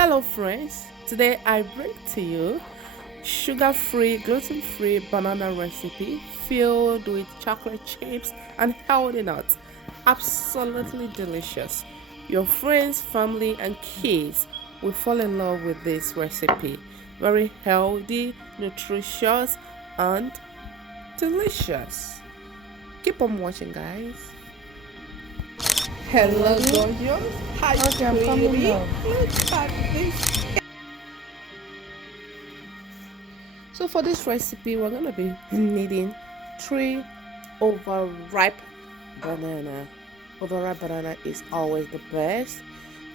Hello friends, today I bring to you sugar-free, gluten-free banana recipe filled with chocolate chips and healthy nuts. Absolutely delicious. Your friends, family and kids will fall in love with this recipe. Very healthy, nutritious and delicious. Keep on watching guys. Hello gorgeous. Hi Okay, I'm coming sweetie. now. Look at this. So for this recipe, we're gonna be needing three overripe banana. Overripe banana is always the best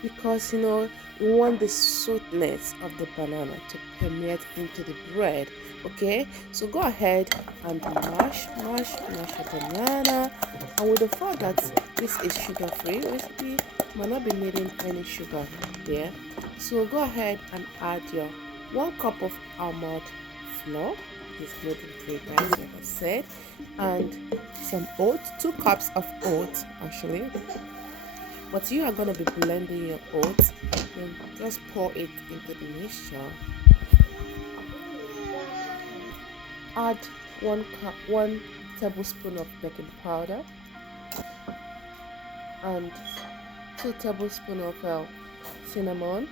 because you want the sweetness of the banana to permeate into the bread. Okay, so go ahead and mash your banana. And with the fact that this is sugar-free recipe, might not be needing any sugar there. So go ahead and add your 1 cup of almond flour, this gluten-free guys, like I said, and some oats, 2 cups of oats actually. But you are going to be blending your oats, then just pour it into the mixture. Add 1 tablespoon of baking powder and 2 tablespoons of cinnamon.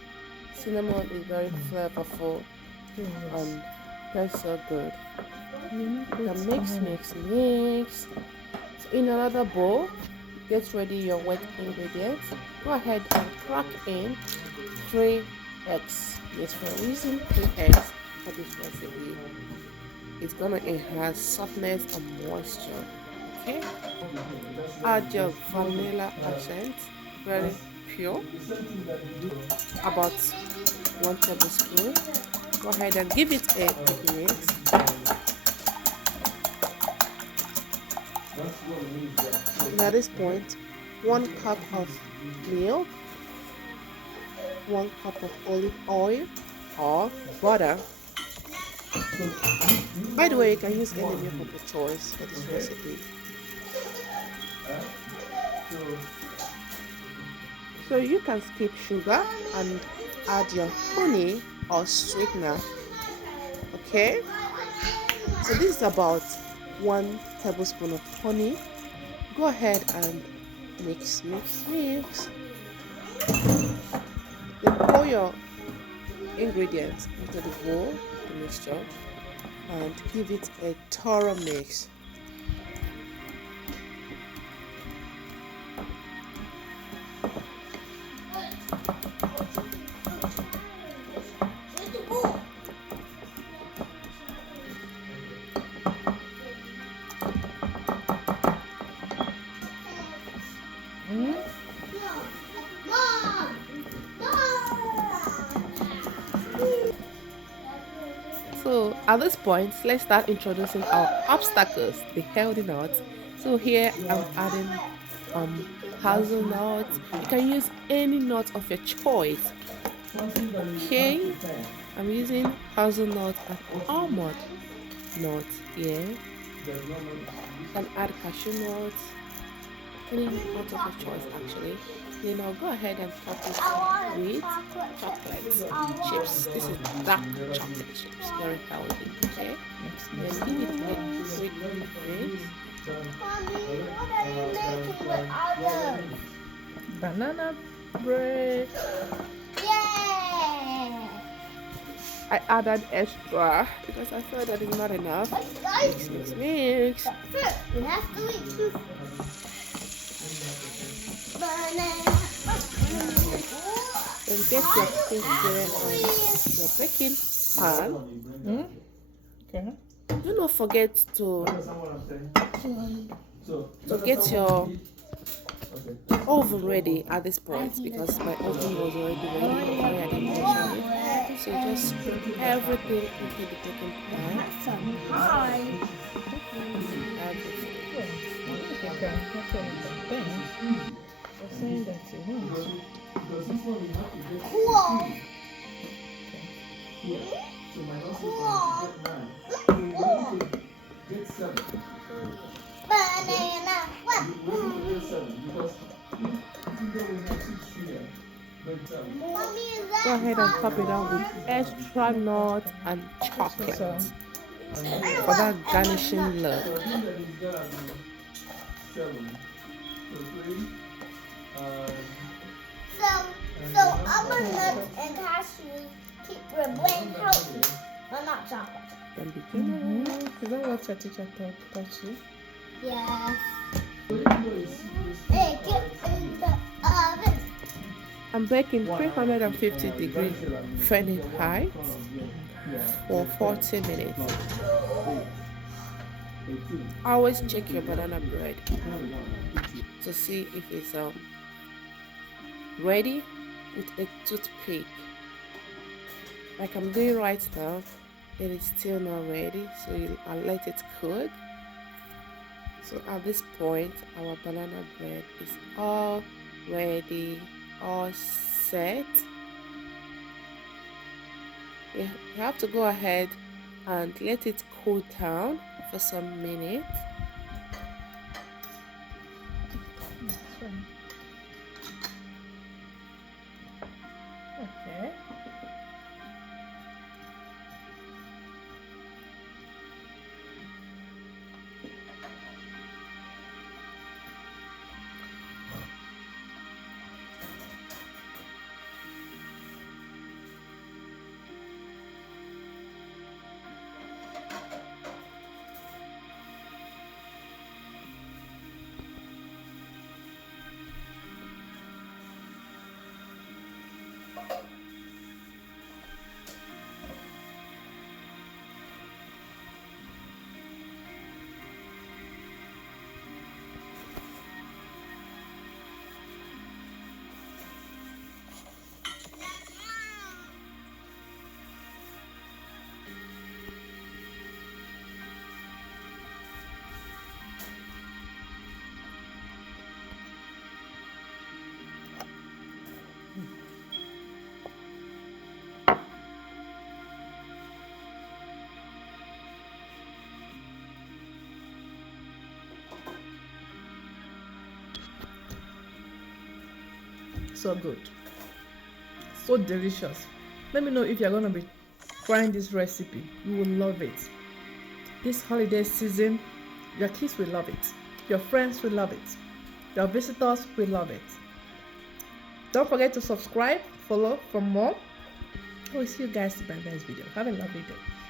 Cinnamon is very flavorful and tastes so good. You can mix. So in another bowl, get ready your wet ingredients. Go ahead and crack in 3 eggs. Yes, we're using 3 eggs for this recipe. It's gonna enhance softness and moisture. Okay. Add your vanilla essence, very pure, about 1 tablespoon. Go ahead and give it a quick mix. And at this point, 1 cup of milk, 1 cup of olive oil or butter. By the way, you can use any milk of your choice for this recipe. So you can skip sugar and add your honey or sweetener. Okay, so this is about 1 tablespoon of honey. Go ahead and mix. Then pour your ingredients into the bowl, the mixture, and give it a thorough mix. So at this point, let's start introducing our obstacles, the healthy nuts. So here I'm adding hazelnuts. You can use any nut of your choice. Okay, I'm using hazelnut and almond nuts here. You can add cashew nuts, any nut of your choice actually. Then I'll go ahead and top it with chocolate chips. This is dark chocolate chips, very healthy. Okay, then give it a quick mix. Banana bread. I added extra because I felt that is not enough. Mix. We have to eat banana. Then get your things there on your baking pan. Okay. Do not forget to get your oven ready at this point because my oven was already ready before I didn't mention it. So just put everything into the baking pan. Everything. Okay. That's what I'm saying. You're saying that you want. Cool. Banana. What? Mommy, is Go that ahead and top it on with popcorn? extra nuts and chocolate for that garnishing look. So, almond nuts and cashews keep your brain healthy, but not chocolate. Can be generous. Is that what your teacher taught you? Yes. Hey, get in the oven. I'm baking 350 degrees Fahrenheit for 40 minutes. Always check your banana bread to see if it's ready with a toothpick. Like I'm doing right now, it is still not ready, so I'll let it cook. So at this point, our banana bread is all ready, all set. You have to go ahead and let it cool down for some minutes. Okay. So good, so delicious. Let me know if you're going to be trying this recipe. You will love it. This holiday season, your kids will love it, your friends will love it, your visitors will love it. Don't forget to subscribe, follow for more. I will see you guys in my next video. Have a lovely day.